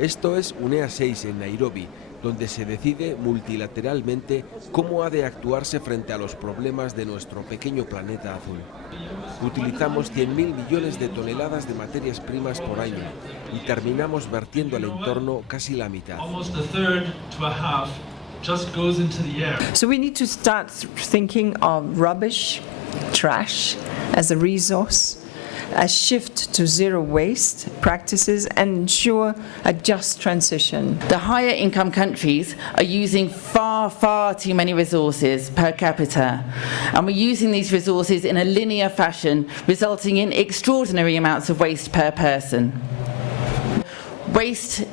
Esto es Unea 6 en Nairobi, donde se decide multilateralmente cómo ha de actuarse frente a los problemas de nuestro pequeño planeta azul. Utilizamos 100.000 millones de toneladas de materias primas por año y terminamos vertiendo al entorno casi la mitad. So we need to start thinking of rubbish, trash as a resource, a shift to zero waste practices, and ensure a just transition. The higher income countries are using far too many resources per capita, and we're using these resources in a linear fashion, resulting in extraordinary amounts of waste per person. Waste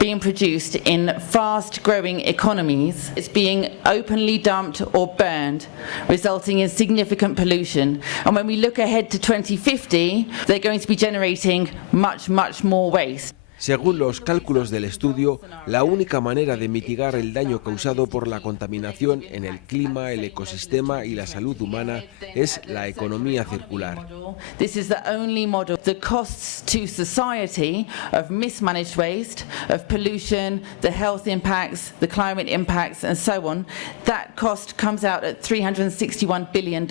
being produced in fast-growing economies is being openly dumped or burned, resulting in significant pollution. And when we look ahead to 2050, they're going to be generating much more waste. Según los cálculos del estudio, la única manera de mitigar el daño causado por la contaminación en el clima, el ecosistema y la salud humana es la economía circular. This is the only model. The costs to society of mismanaged waste, of pollution, the health impacts, the climate impacts, and so on, that cost comes out at $361 billion.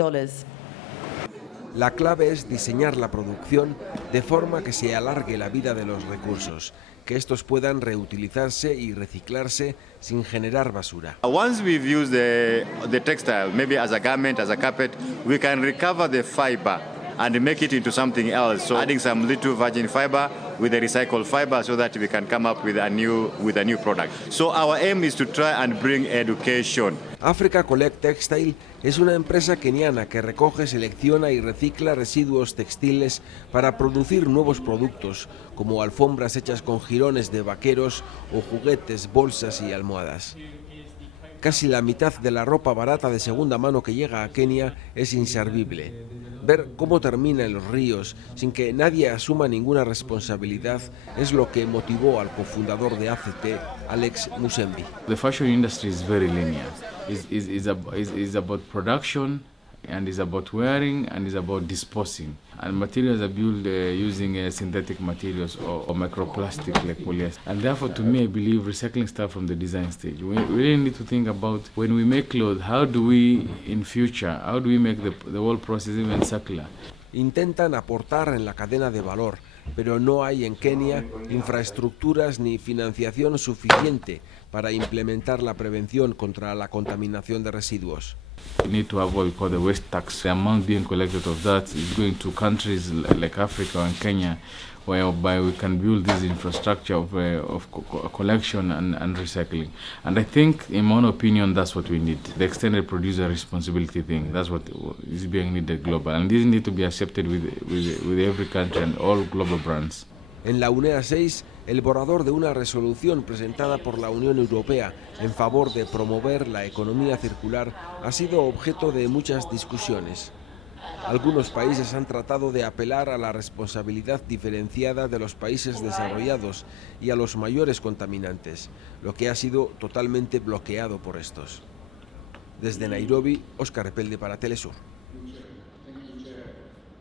La clave es diseñar la producción de forma que se alargue la vida de los recursos, que estos puedan reutilizarse y reciclarse sin generar basura. Once we've used the textile, maybe as a garment, as a carpet, we can recover the fiber and make it into something else. So adding some little virgin fiber with a recycled fiber so that we can come up with a new product. So our aim is to try and bring education. Africa Collect Textile es una empresa keniana que recoge, selecciona y recicla residuos textiles para producir nuevos productos, como alfombras hechas con jirones de vaqueros o juguetes, bolsas y almohadas. Casi la mitad de la ropa barata de segunda mano que llega a Kenia es inservible. Ver cómo termina en los ríos sin que nadie asuma ninguna responsabilidad es lo que motivó al cofundador de ACT, Alex Musembi. The fashion industry is very linear. It's about production, and it's about wearing, and it's about disposing. And materials are built using synthetic materials or microplastic like polyester. And therefore, to me, I believe recycling starts from the design stage. We really need to think about when we make clothes, how do we, in future, how do we make the whole process even circular? Intentan aportar en la cadena de valor, pero no hay en Kenia infraestructuras ni financiación suficiente para implementar la prevención contra la contaminación de residuos. We need to have what we call the waste tax. The amount being collected of that is going to countries like Africa and Kenya, whereby we can build this infrastructure of collection and recycling. And I think, in my own opinion, that's what we need. The extended producer responsibility thing, that's what is being needed global. And this needs to be accepted with every country and all global brands. En la Unea 6, el borrador de una resolución presentada por la Unión Europea en favor de promover la economía circular ha sido objeto de muchas discusiones. Algunos países han tratado de apelar a la responsabilidad diferenciada de los países desarrollados y a los mayores contaminantes, lo que ha sido totalmente bloqueado por estos. Desde Nairobi, Óscar Repelde para Telesur.